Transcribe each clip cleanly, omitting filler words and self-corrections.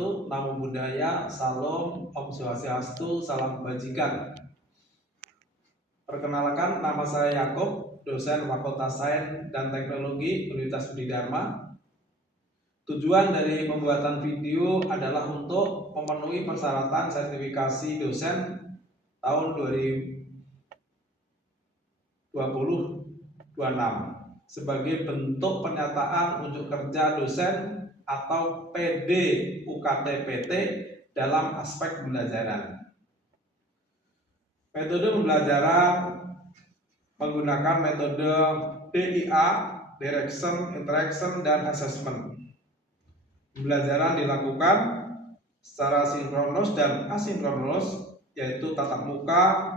wabarakatuh. Namo Buddhaya, Salam, Om Swastiastu, Salam Kebajikan. Perkenalkan, nama saya Yakob, dosen Fakultas Sains dan Teknologi Universitas Budi Dharma. Tujuan dari pembuatan video adalah untuk memenuhi persyaratan sertifikasi dosen tahun 2026 sebagai bentuk pernyataan unjuk kerja dosen atau PD UKT-PT dalam aspek pembelajaran. Metode pembelajaran menggunakan metode DIA, Direction, Interaction, dan Assessment. Pembelajaran dilakukan secara sinkronus dan asinkronus, yaitu tatap muka,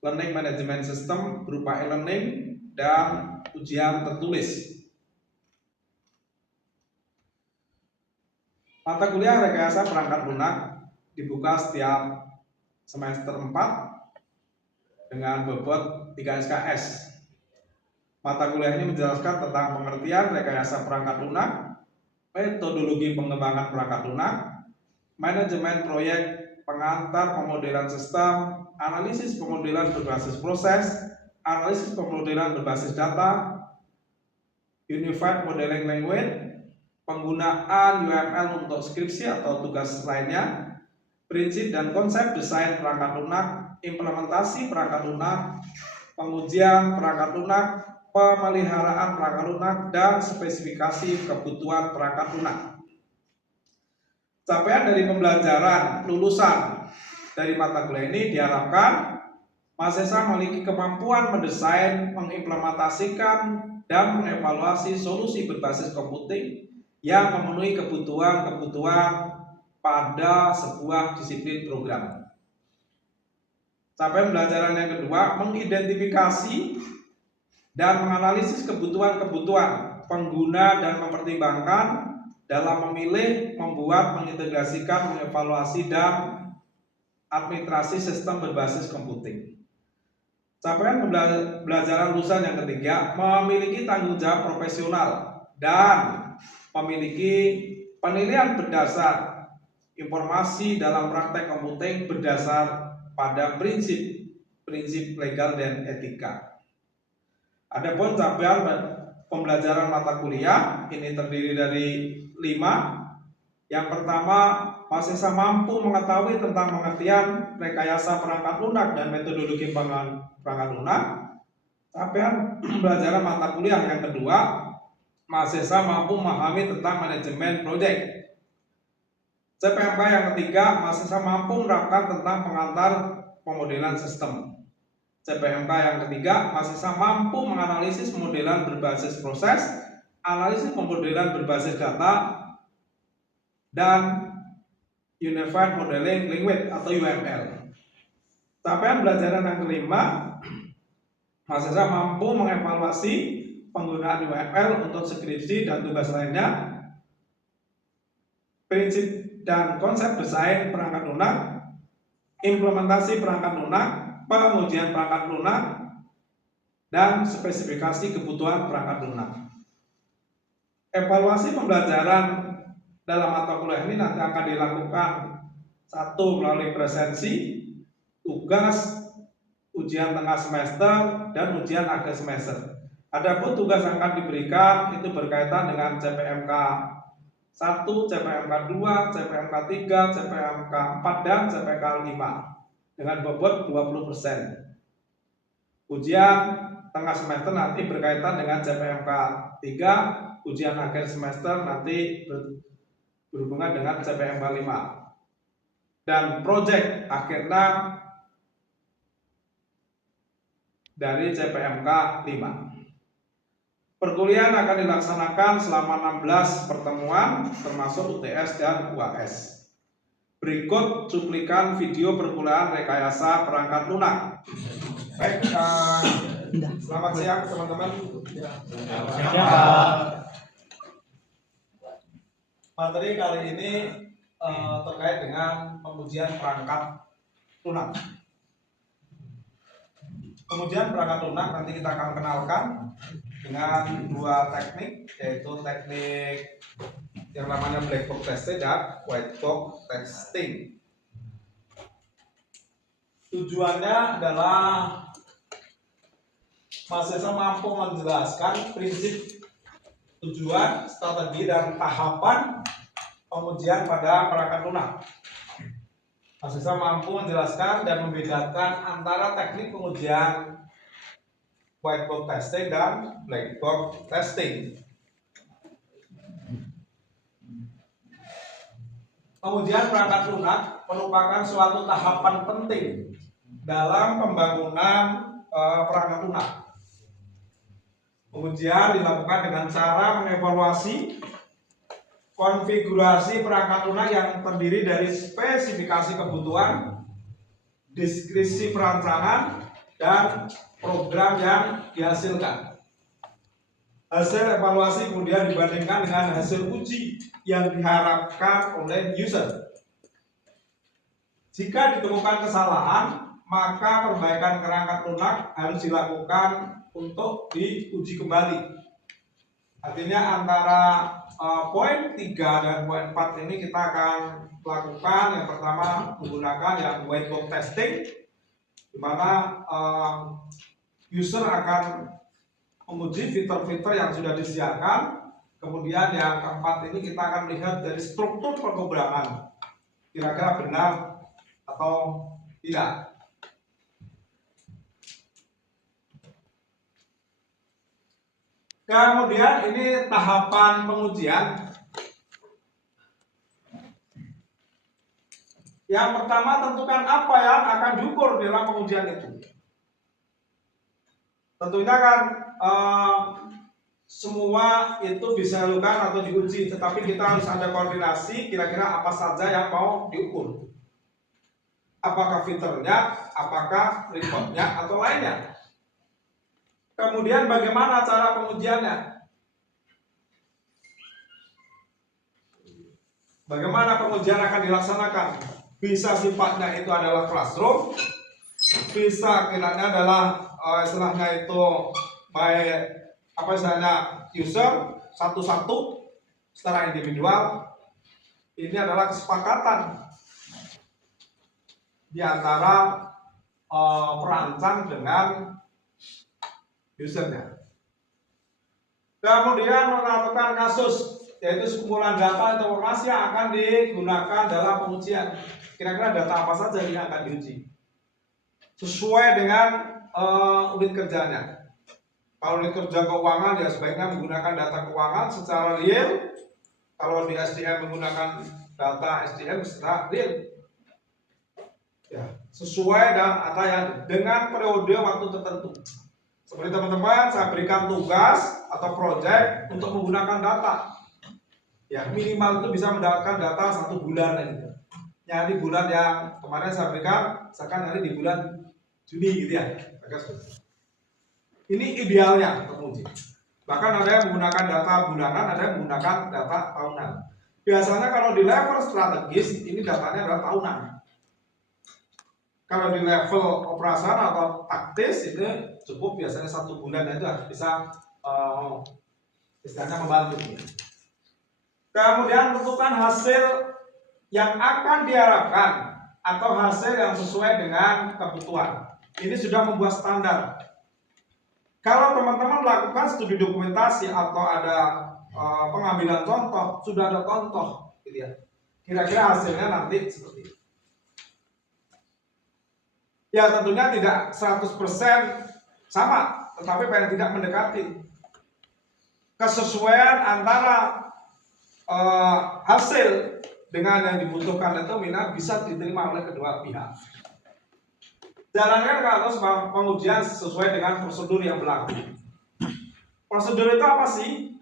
learning management system berupa e-learning, dan ujian tertulis. Mata kuliah rekayasa perangkat lunak dibuka setiap semester 4 dengan bobot 3 SKS. Mata kuliah ini menjelaskan tentang pengertian rekayasa perangkat lunak, metodologi pengembangan perangkat lunak, manajemen proyek, pengantar pemodelan sistem, analisis pemodelan berbasis proses, analisis pemodelan berbasis data, Unified Modeling Language, penggunaan UML untuk skripsi atau tugas lainnya, prinsip dan konsep desain perangkat lunak, implementasi perangkat lunak, pengujian perangkat lunak, pemeliharaan perangkat lunak, dan spesifikasi kebutuhan perangkat lunak. Capaian dari pembelajaran lulusan dari mata kuliah ini diharapkan mahasiswa memiliki kemampuan mendesain, mengimplementasikan, dan mengevaluasi solusi berbasis komputing yang memenuhi kebutuhan-kebutuhan pada sebuah disiplin program. Capaian pembelajaran yang kedua, mengidentifikasi dan menganalisis kebutuhan-kebutuhan pengguna dan mempertimbangkan dalam memilih, membuat, mengintegrasikan, mengevaluasi, dan administrasi sistem berbasis komputing. Capaian pembelajaran lulusan yang ketiga, memiliki tanggung jawab profesional dan memiliki penilaian berdasar informasi dalam praktek komputing berdasar pada prinsip legal dan etika. Adapun capaian pembelajaran mata kuliah ini terdiri dari 5. Yang pertama, mahasiswa mampu mengetahui tentang pengertian rekayasa perangkat lunak dan metodologi perangkat lunak. Capaian pembelajaran mata kuliah yang kedua, mahasiswa mampu memahami tentang manajemen proyek. CPMK yang ketiga, mahasiswa mampu menerapkan tentang pengantar pemodelan sistem. CPMK yang ketiga, mahasiswa mampu menganalisis pemodelan berbasis proses, analisis pemodelan berbasis data, dan Unified Modeling Language atau UML. Capaian pembelajaran yang kelima, mahasiswa mampu mengevaluasi penggunaan UML untuk skripsi dan tugas lainnya, prinsip dan konsep desain perangkat lunak, implementasi perangkat lunak, pengujian perangkat lunak, dan spesifikasi kebutuhan perangkat lunak. Evaluasi pembelajaran dalam mata kuliah ini nanti akan dilakukan 1 melalui presensi, tugas, ujian tengah semester, dan ujian akhir semester. Adapun tugas yang akan diberikan itu berkaitan dengan CPMK 1, CPMK 2, CPMK 3, CPMK 4, dan CPMK 5 dengan bobot 20%. Ujian tengah semester nanti berkaitan dengan CPMK 3, ujian akhir semester nanti berhubungan dengan CPMK 5. Dan proyek akhirnya dari CPMK 5. Perkuliahan akan dilaksanakan selama 16 pertemuan termasuk UTS dan UAS. Berikut cuplikan video perkuliahan rekayasa perangkat lunak. Baik, selamat siang teman-teman. Materi kali ini terkait dengan pengujian perangkat lunak. Kemudian perangkat lunak nanti kita akan kenalkan dengan dua teknik, yaitu teknik yang namanya black box testing dan white box testing. Tujuannya adalah mahasiswa mampu menjelaskan prinsip, tujuan, strategi, dan tahapan pengujian pada perangkat lunak. Mahasiswa mampu menjelaskan dan membedakan antara teknik pengujian white box testing dan black box testing. Pengujian perangkat lunak merupakan suatu tahapan penting dalam pembangunan perangkat lunak. Pengujian dilakukan dengan cara mengevaluasi konfigurasi perangkat lunak yang terdiri dari spesifikasi kebutuhan, deskripsi perancangan, dan program yang dihasilkan. Hasil evaluasi kemudian dibandingkan dengan hasil uji yang diharapkan oleh user. Jika ditemukan kesalahan, maka perbaikan perangkat lunak harus dilakukan untuk diuji kembali. Artinya antara poin 3 dan poin 4 ini kita akan lakukan yang pertama menggunakan yang white box testing, di mana user akan menguji fitur-fitur yang sudah disediakan. Kemudian yang keempat ini kita akan melihat dari struktur pengobrangan, kira-kira benar atau tidak. Kemudian ini tahapan pengujian. Yang pertama, tentukan apa yang akan diukur dalam pengujian itu. Tentunya kan semua itu bisa dilakukan atau diuji, tetapi kita harus ada koordinasi kira-kira apa saja yang mau diukur. Apakah fiturnya, apakah rekodnya, atau lainnya. Kemudian bagaimana cara pengujiannya? Bagaimana pengujian akan dilaksanakan? Bisa sifatnya itu adalah classroom, bisa kiranya adalah istilahnya itu user satu-satu secara individual. Ini adalah kesepakatan di antara perancang dengan usernya. Kemudian menentukan kasus, yaitu sekumpulan data atau informasi yang akan digunakan dalam pengujian. Kira-kira data apa saja yang akan diuji sesuai dengan unit kerjanya. Kalau unit kerja keuangan ya sebaiknya menggunakan data keuangan secara real. Kalau di SDM menggunakan data SDM secara real. Ya, sesuai dengan periode waktu tertentu. Seperti teman-teman, saya berikan tugas atau proyek untuk menggunakan data. Ya, minimal itu bisa mendapatkan data 1 bulan gitu. Nyari bulan yang kemarin saya berikan, misalkan nyari di bulan Juni gitu ya. Ini idealnya untuk uji. Bahkan ada yang menggunakan data bulanan, ada yang menggunakan data tahunan. Biasanya kalau di level strategis, ini datanya adalah tahunan. Kalau di level operasional atau taktis itu cukup biasanya 1 bulan itu bisa istilahnya membantu. Kemudian tentukan hasil yang akan diharapkan atau hasil yang sesuai dengan kebutuhan. Ini sudah membuat standar. Kalau teman-teman melakukan studi dokumentasi atau ada pengambilan contoh, sudah ada contoh, gitu ya. Kira-kira hasilnya nanti seperti itu. Ya tentunya tidak 100% sama, tetapi paling tidak mendekati. Kesesuaian antara hasil dengan yang dibutuhkan itu bisa diterima oleh kedua pihak. Jalankan kalau pengujian sesuai dengan prosedur yang berlaku. Prosedur itu apa sih?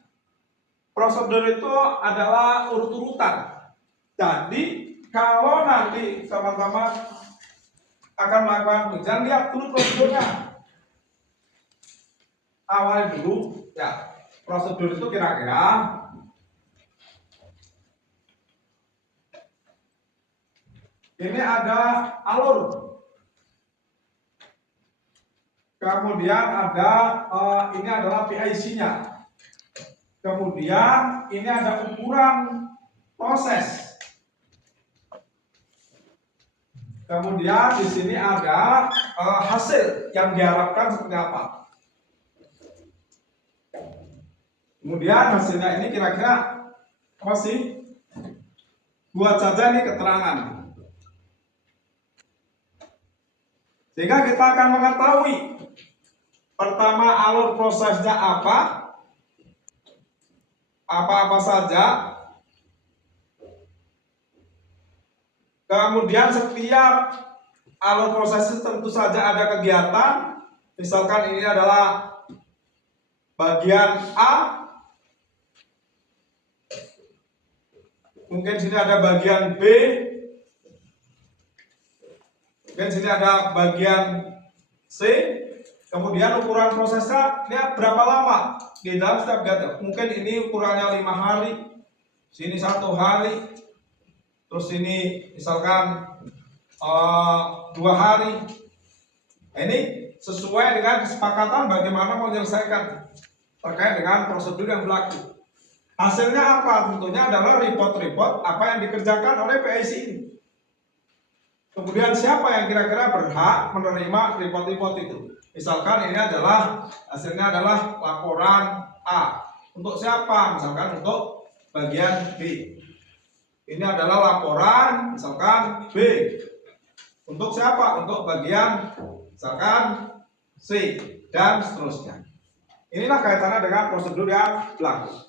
Prosedur itu adalah urut-urutan. Jadi kalau nanti teman-teman akan melakukan pengujian, lihat dulu prosedurnya. Awalnya dulu, ya prosedur itu kira-kira ini ada alur. Kemudian ada ini adalah PIC-nya. Kemudian ini ada ukuran proses. Kemudian di sini ada hasil yang diharapkan seperti apa. Kemudian hasilnya ini kira-kira apa sih? Buat saja nih keterangan. Sehingga kita akan mengetahui pertama alur prosesnya apa saja. Kemudian setiap alur proses tentu saja ada kegiatan. Misalkan ini adalah bagian A, mungkin sini ada bagian B, mungkin sini ada bagian C. Kemudian ukuran prosesnya lihat berapa lama di dalam setiap kegiatan. Mungkin ini ukurannya 5 hari, sini 1 hari, terus ini misalkan 2 hari. Nah, ini sesuai dengan kesepakatan bagaimana menyelesaikan terkait dengan prosedur yang berlaku. Hasilnya apa? Tentunya adalah report-report apa yang dikerjakan oleh PIC ini. Kemudian siapa yang kira-kira berhak menerima report-report itu? Misalkan ini adalah hasilnya adalah laporan A. Untuk siapa? Misalkan untuk bagian B. Ini adalah laporan misalkan B. Untuk siapa? Untuk bagian misalkan C dan seterusnya. Inilah kaitannya dengan prosedur yang berlaku.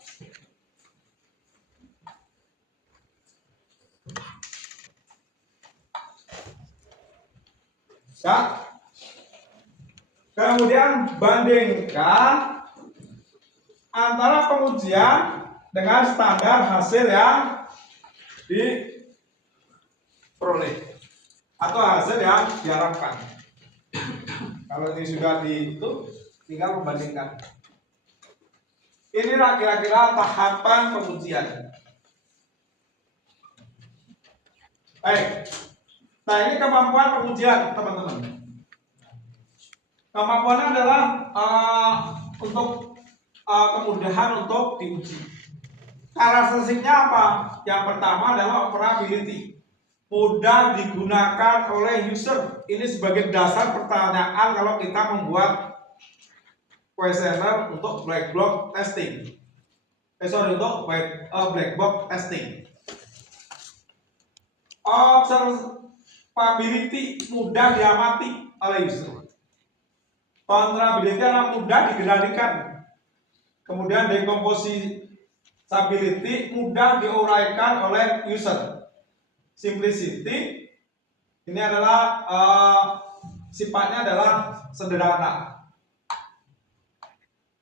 Ya. Kemudian bandingkan antara pengujian dengan standar hasil yang diperoleh atau hasil yang diharapkan. Kalau ini sudah itu tinggal membandingkan. Inilah kira-kira tahapan pengujian. Baik. Nah, ini kemampuan pengujian, teman-teman. Kemampuannya adalah untuk kemudahan untuk diuji. Karakteristiknya apa? Yang pertama adalah operability. Mudah digunakan oleh user. Ini sebagai dasar pertanyaan kalau kita membuat questionnaire untuk black box testing. Untuk black box testing. Observability, mudah diamati oleh user. Vulnerability adalah mudah dikendalikan. Kemudian decomposability mudah diuraikan oleh user. Simplicity ini adalah sifatnya adalah sederhana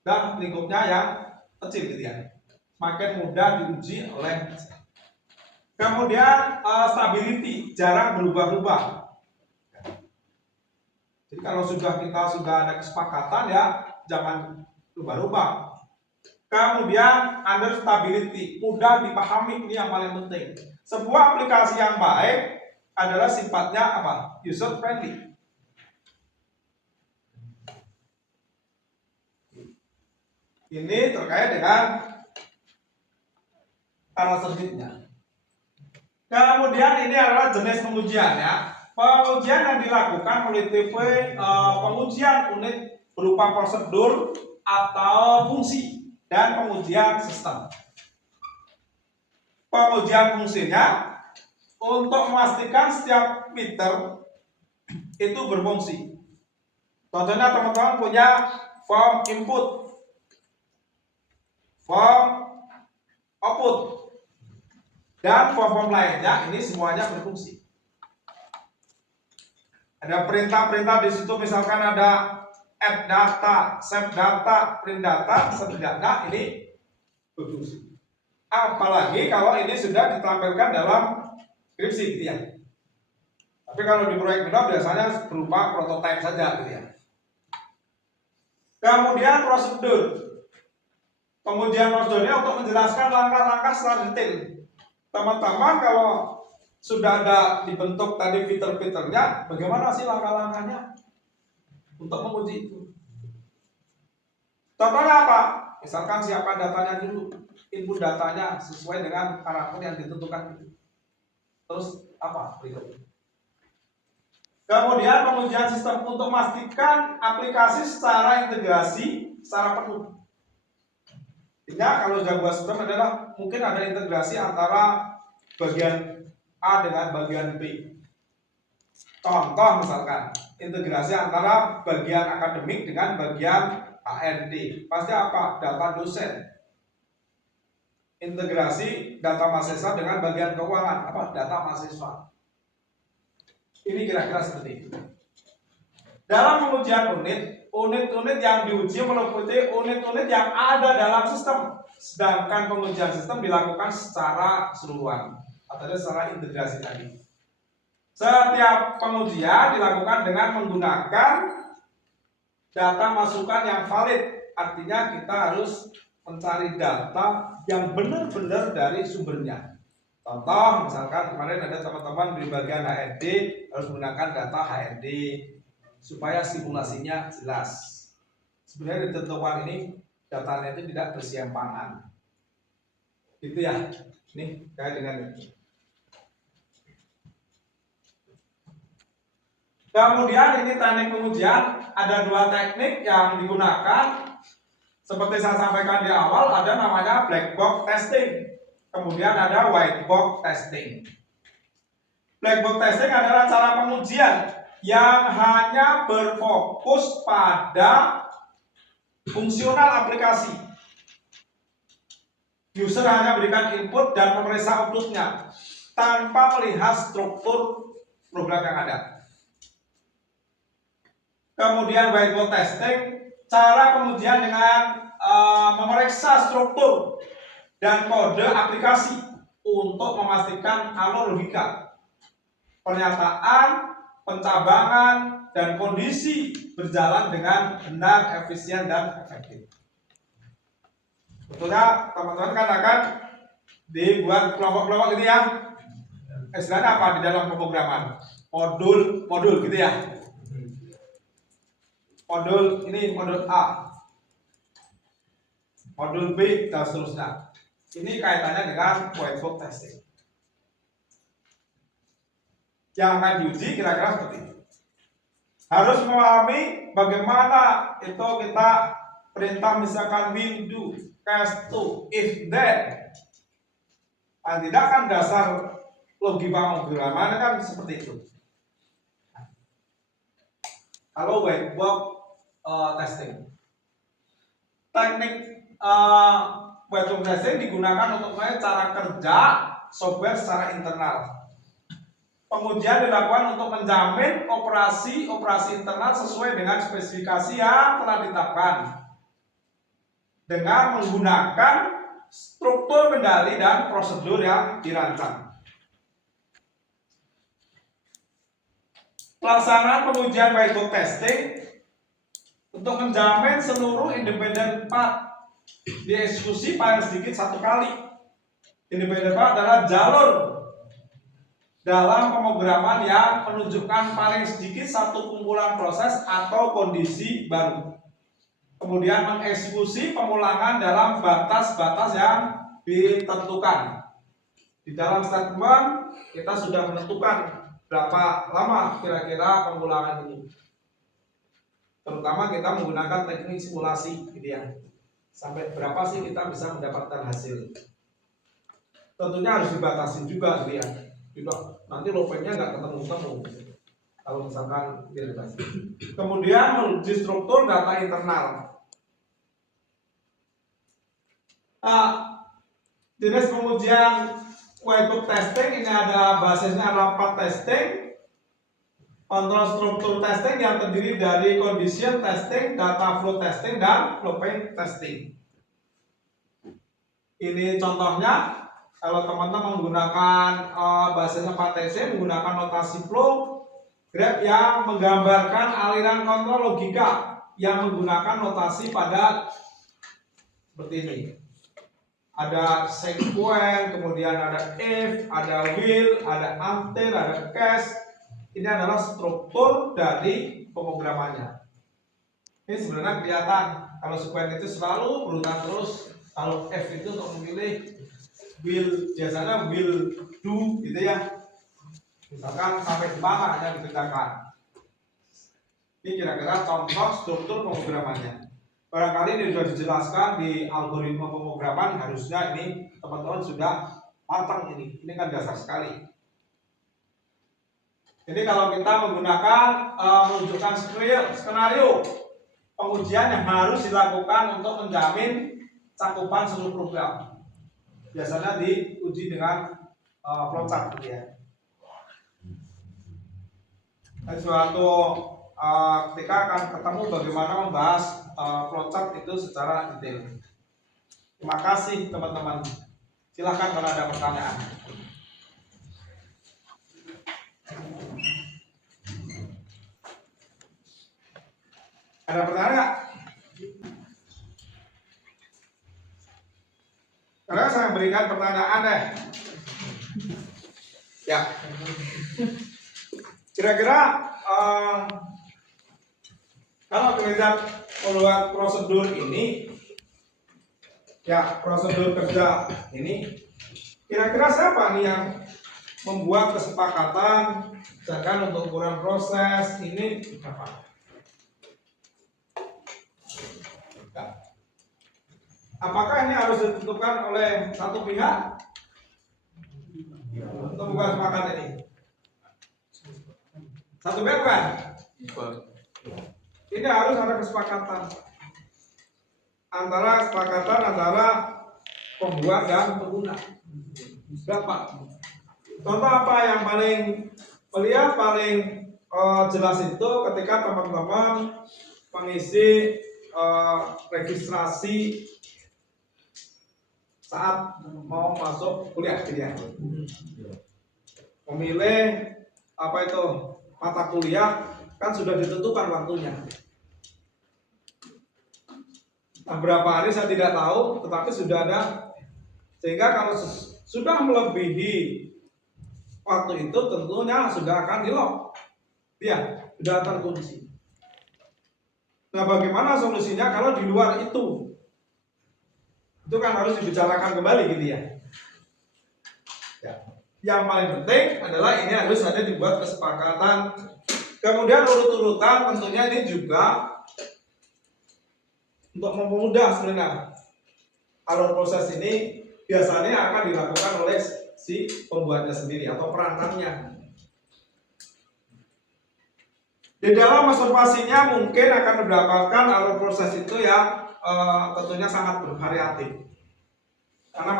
dan lingkupnya yang kecil gitu ya. Semakin mudah diuji oleh. Kemudian stability jarang berubah-ubah. Jadi kalau kita sudah ada kesepakatan ya jangan rubah-rubah. Kemudian understability, mudah dipahami, ini yang paling penting. Sebuah aplikasi yang baik adalah sifatnya apa? User friendly. Ini terkait dengan karakteristiknya. Kemudian ini adalah jenis pengujian ya. Pengujian yang dilakukan oleh tipe pengujian unit berupa prosedur atau fungsi dan pengujian sistem. Pengujian fungsinya untuk memastikan setiap meter itu berfungsi. Contohnya teman-teman punya form input, form output, dan form lainnya, ini semuanya berfungsi. Ada perintah-perintah di situ, misalkan ada add data, save data, print data, setidaknya ini berfungsi. Apalagi kalau ini sudah ditampilkan dalam skripsi gitu ya. Tapi kalau di proyek benar biasanya berupa prototipe saja gitu ya. Kemudian prosedur. Pengujian prosedurnya untuk menjelaskan langkah-langkah secara detail. Teman-teman kalau sudah ada dibentuk tadi fitur-fiturnya, bagaimana sih langkah-langkahnya? untuk menguji itu. Contohnya apa? Misalkan siapkan datanya dulu, input datanya sesuai dengan karakter yang ditentukan itu. Terus apa berikutnya? Kemudian pengujian sistem untuk memastikan aplikasi secara integrasi secara penuh. Intinya kalau sudah buat sistem adalah mungkin ada integrasi antara bagian A dengan bagian B. Contoh misalkan integrasi antara bagian akademik dengan bagian HRD. Pasti apa? Data dosen. Integrasi data mahasiswa dengan bagian keuangan. Apa? Data mahasiswa. Ini kira-kira seperti itu. Dalam pengujian unit-unit yang diuji meliputi unit-unit yang ada dalam sistem. Sedangkan pengujian sistem dilakukan secara keseluruhan atau secara integrasi tadi. Setiap pengujian dilakukan dengan menggunakan data masukan yang valid. Artinya kita harus mencari data yang benar-benar dari sumbernya. Contoh, misalkan kemarin ada teman-teman di bagian HRD harus menggunakan data HRD supaya simulasinya jelas. Sebenarnya di tentuan ini datanya itu tidak bersiampangan. Gitu ya. Nih, kait dengan ini. Kemudian ini teknik pengujian, ada dua teknik yang digunakan. Seperti saya sampaikan di awal, ada namanya black box testing. Kemudian ada white box testing. Black box testing adalah cara pengujian yang hanya berfokus pada fungsional aplikasi. User hanya berikan input dan memeriksa outputnya tanpa melihat struktur program yang ada. Kemudian whiteboard testing, cara pengujian dengan memeriksa struktur dan kode aplikasi untuk memastikan alur logika, pernyataan, pencabangan, dan kondisi berjalan dengan benar, efisien, dan efektif. Betulnya teman-teman kan akan dibuat kelompok-kelompok gitu ya. Istilahnya apa di dalam pemrograman? Modul gitu ya. Modul ini modul A, modul B, dan seterusnya. Ini kaitannya dengan whiteboard testing. Yang akan diuji kira-kira seperti itu. Harus memahami bagaimana itu kita perintah misalkan will do, case to, if then. Nah, tidak kan dasar logika pemrograman kan seperti itu. Kalau whiteboard testing, teknik whiteboard testing digunakan untuk melihat cara kerja software secara internal. Pengujian dilakukan untuk menjamin operasi internal sesuai dengan spesifikasi yang telah ditetapkan dengan menggunakan struktur kendali dan prosedur yang dirancang. Pelaksanaan pengujian whiteboard testing untuk menjamin seluruh independent part dieksekusi paling sedikit satu kali. Independent part adalah jalur dalam pemrograman yang menunjukkan paling sedikit satu kumpulan proses atau kondisi baru. Kemudian mengeksekusi pemulangan dalam batas-batas yang ditentukan. Di dalam statement kita sudah menentukan berapa lama kira-kira pemulangan ini. Terutama kita menggunakan teknik simulasi gitu ya. Sampai berapa sih kita bisa mendapatkan hasil. Tentunya harus dibatasi juga gitu ya. Nanti loopingnya nggak ketemu-temu kalau misalkan dibatasi. Kemudian menguji struktur data internal. Jenis pengujian whiteboard testing ini ada basisnya rapat testing, kontrol struktur testing yang terdiri dari condition testing, data flow testing, dan looping testing. Ini contohnya. Kalau teman-teman menggunakan bahasanya 4TC, menggunakan notasi flow graph yang menggambarkan aliran kontrol logika yang menggunakan notasi pada seperti ini. Ada sequence, kemudian ada if, ada will, ada until, ada case. Ini adalah struktur dari pemrogramannya. Ini sebenarnya kelihatan kalau sequence itu selalu berulang terus. Kalau F itu untuk memilih will, biasanya will do gitu ya. Misalkan sampai di mana yang dikerjakan. Ini kira-kira contoh struktur pemrogramannya. Barangkali ini sudah dijelaskan di algoritma pemrograman, harusnya ini teman-teman sudah matang ini. Ini kan dasar sekali. Jadi kalau kita menggunakan menunjukkan skenario pengujian yang harus dilakukan untuk menjamin cakupan seluruh program, biasanya diuji dengan flowchart gitu ya. Dan suatu ketika akan ketemu bagaimana membahas flowchart itu secara detail. Terima kasih teman-teman. Silahkan kalau ada pertanyaan. Ada pertanyaan nggak? Karena saya berikan pertanyaan deh. Ya. Kira-kira kalau kita membuat prosedur ini, ya prosedur kerja ini, kira-kira siapa nih yang membuat kesepakatan, misalkan untuk ukuran proses ini apa? Apakah ini harus ditentukan oleh satu pihak? Untuk bukan sepakat ini? Satu pihak kan? Ini harus ada kesepakatan antara pembuat dan pengguna. Berapa? Contoh apa yang paling jelas itu ketika teman-teman mengisi registrasi saat mau masuk kuliah gitu ya. Memilih apa itu mata kuliah kan sudah ditentukan waktunya. Nah, berapa hari saya tidak tahu, tetapi sudah ada, sehingga kalau sudah melebihi waktu itu tentunya sudah akan di-lock. Ya, sudah terkunci. Nah, bagaimana solusinya kalau di luar itu? Itu kan harus dibicarakan kembali gitu ya. Yang paling penting adalah ini harus ada dibuat kesepakatan. Kemudian urut-urutan tentunya ini juga untuk mempermudah sebenarnya alur proses ini biasanya akan dilakukan oleh si pembuatnya sendiri atau perantarnya. Di dalam observasinya mungkin akan mendapatkan alur proses itu yang tentunya sangat bervariatif. Karena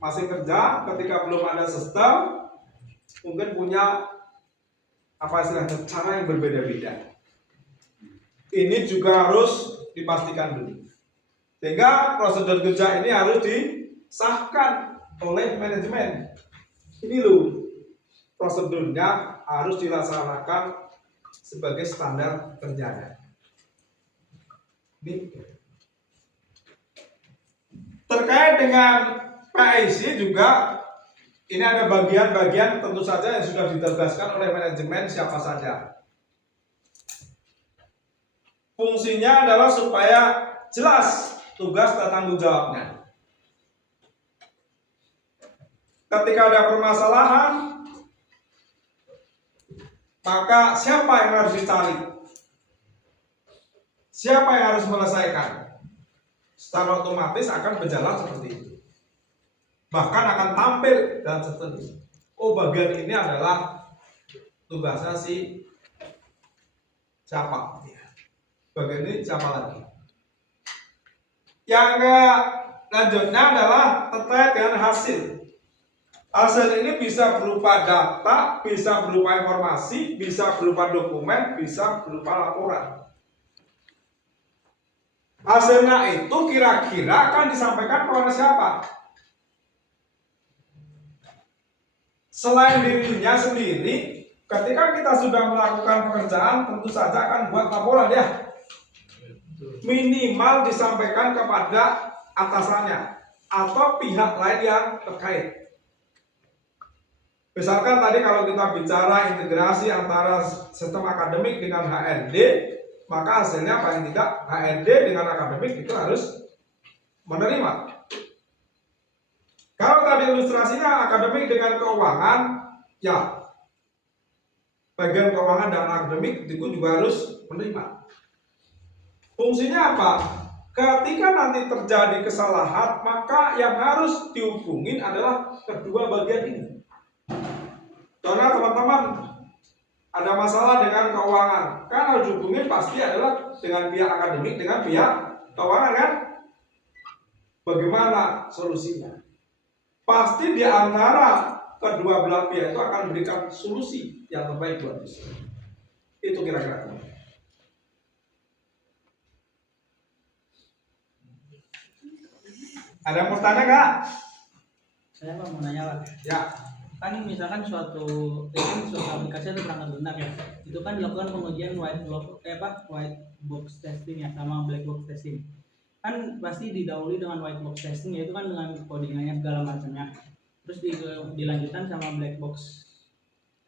masih kerja, ketika belum ada sistem, mungkin punya apa istilahnya cara yang berbeda-beda. Ini juga harus dipastikan dulu. Sehingga prosedur kerja ini harus disahkan oleh manajemen. Ini loh, prosedurnya harus dilaksanakan sebagai standar kerjanya. Ini. Terkait dengan PIC juga ini ada bagian-bagian tentu saja yang sudah ditegaskan oleh manajemen siapa saja. Fungsinya adalah supaya jelas tugas dan tanggung jawabnya. Ketika ada permasalahan, maka siapa yang harus dicari? Siapa yang harus menyelesaikan? Secara otomatis akan berjalan seperti itu. Bahkan akan tampil dan seterusnya. Oh, bagian ini adalah tugasnya si siapa? Bagian ini siapa lagi? Yang selanjutnya adalah terkait dengan hasil. Hasil ini bisa berupa data, bisa berupa informasi, bisa berupa dokumen, bisa berupa laporan. Hasilnya itu kira-kira akan disampaikan kepada siapa? Selain dirinya sendiri, ketika kita sudah melakukan pekerjaan, tentu saja akan buat laporan ya. Minimal disampaikan kepada atasannya atau pihak lain yang terkait. Misalkan tadi kalau kita bicara integrasi antara sistem akademik dengan HRD, maka hasilnya paling tidak HRD dengan akademik itu harus menerima. Kalau tadi ilustrasinya akademik dengan keuangan, ya bagian keuangan dan akademik itu juga harus menerima. Fungsinya apa? Ketika nanti terjadi kesalahan, maka yang harus dihubungin adalah kedua bagian ini. Karena teman-teman ada masalah dengan keuangan, kan harus dihubungin pasti adalah dengan pihak akademik, dengan pihak keuangan kan? Bagaimana solusinya? Pasti di antara kedua belah pihak itu akan memberikan solusi yang terbaik buat kita. Itu kira-kira. Ada yang bertanya nggak? Saya mau nanya Pak. Ya. Kan misalkan suatu aplikasi atau perangkat lunak ya, itu kan dilakukan pengujian white box testing ya, sama black box testing. Kan pasti didahului dengan white box testing, yaitu kan dengan codingannya segala macamnya. Terus dilanjutkan sama black box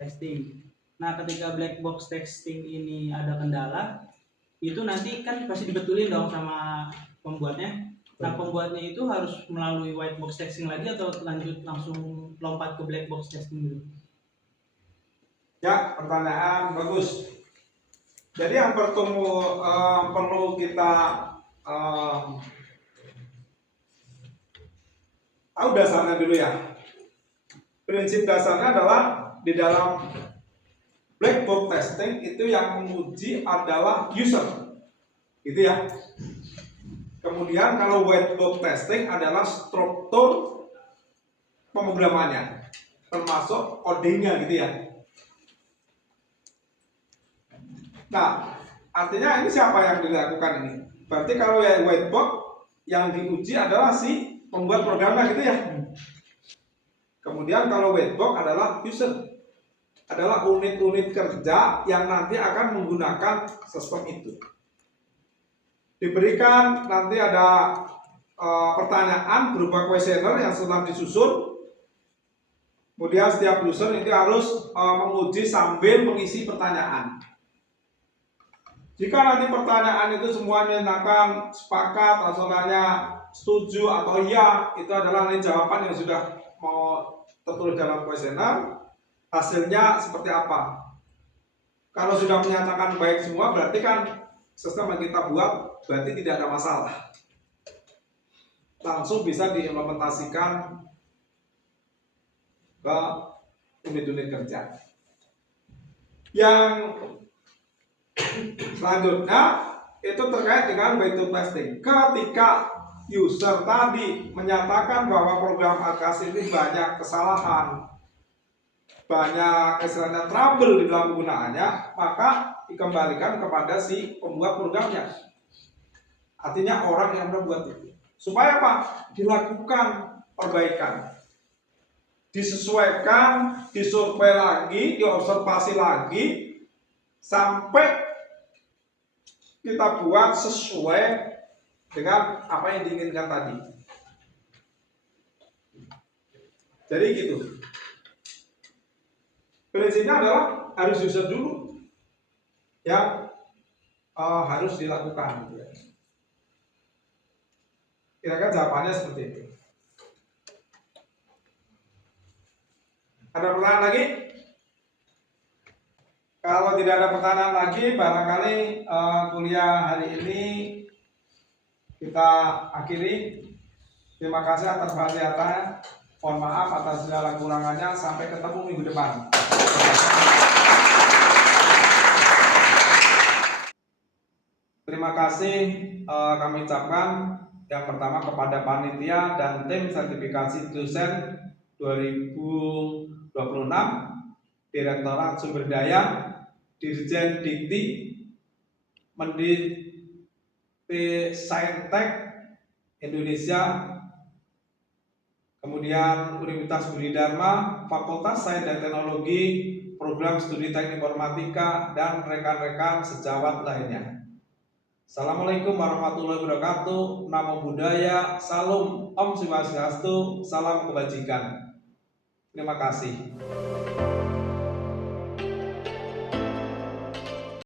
testing. Nah, ketika black box testing ini ada kendala, itu nanti kan pasti dibetulin dong sama pembuatnya. Nah, pembuatnya itu harus melalui white box testing lagi atau lanjut langsung lompat ke black box testing dulu? Ya, pertanyaan bagus. Jadi yang perlu kita tahu dasarnya dulu ya. Prinsip dasarnya adalah di dalam black box testing itu yang menguji adalah user, gitu ya. Kemudian kalau white box testing adalah struktur pemrogramannya, termasuk codingnya gitu ya. Nah, artinya ini siapa yang dilakukan ini? Berarti kalau white box yang diuji adalah si pembuat programnya gitu ya. Kemudian kalau white box adalah user, adalah unit-unit kerja yang nanti akan menggunakan sistem itu. Diberikan nanti ada pertanyaan berupa kuesioner yang setelah disusun. Kemudian setiap user itu harus menguji sambil mengisi pertanyaan. Jika nanti pertanyaan itu semuanya menyatakan sepakat atau setuju atau iya, itu adalah jawaban yang sudah mau tertulis dalam kuesioner. Hasilnya seperti apa? Kalau sudah menyatakan baik semua, berarti kan sistem yang kita buat berarti tidak ada masalah. Langsung bisa diimplementasikan ke unit-unit kerja. Yang selanjutnya itu terkait dengan white box testing. Ketika user tadi menyatakan bahwa program aplikasi ini banyak kesalahan, banyak istilahnya trouble di dalam penggunaannya, maka dikembalikan kepada si pembuat programnya. Artinya orang yang membuat itu. Supaya apa? Dilakukan perbaikan. Disesuaikan, disurvei lagi, diobservasi lagi, sampai kita buat sesuai dengan apa yang diinginkan tadi. Jadi gitu. Prinsipnya adalah harus user dulu yang harus dilakukan. Gitu ya. Kira-kira jawabannya seperti itu. Ada pertanyaan lagi? Kalau tidak ada pertanyaan lagi, barangkali kuliah hari ini kita akhiri. Terima kasih atas perhatiannya. Mohon maaf atas segala kurangannya. Sampai ketemu minggu depan. Terima kasih kami ucapkan yang pertama kepada panitia dan tim sertifikasi dosen 2026, Direktorat Sumber Daya, Dirjen Dikti, Mendikti Saintek Indonesia, kemudian Universitas Budi Dharma, Fakultas Sains dan Teknologi, Program Studi Teknik Informatika, dan rekan-rekan sejawat lainnya. Assalamualaikum warahmatullahi wabarakatuh. Namo Buddhaya, Salam, Om Swastiastu, Salam Kebajikan. Terima kasih.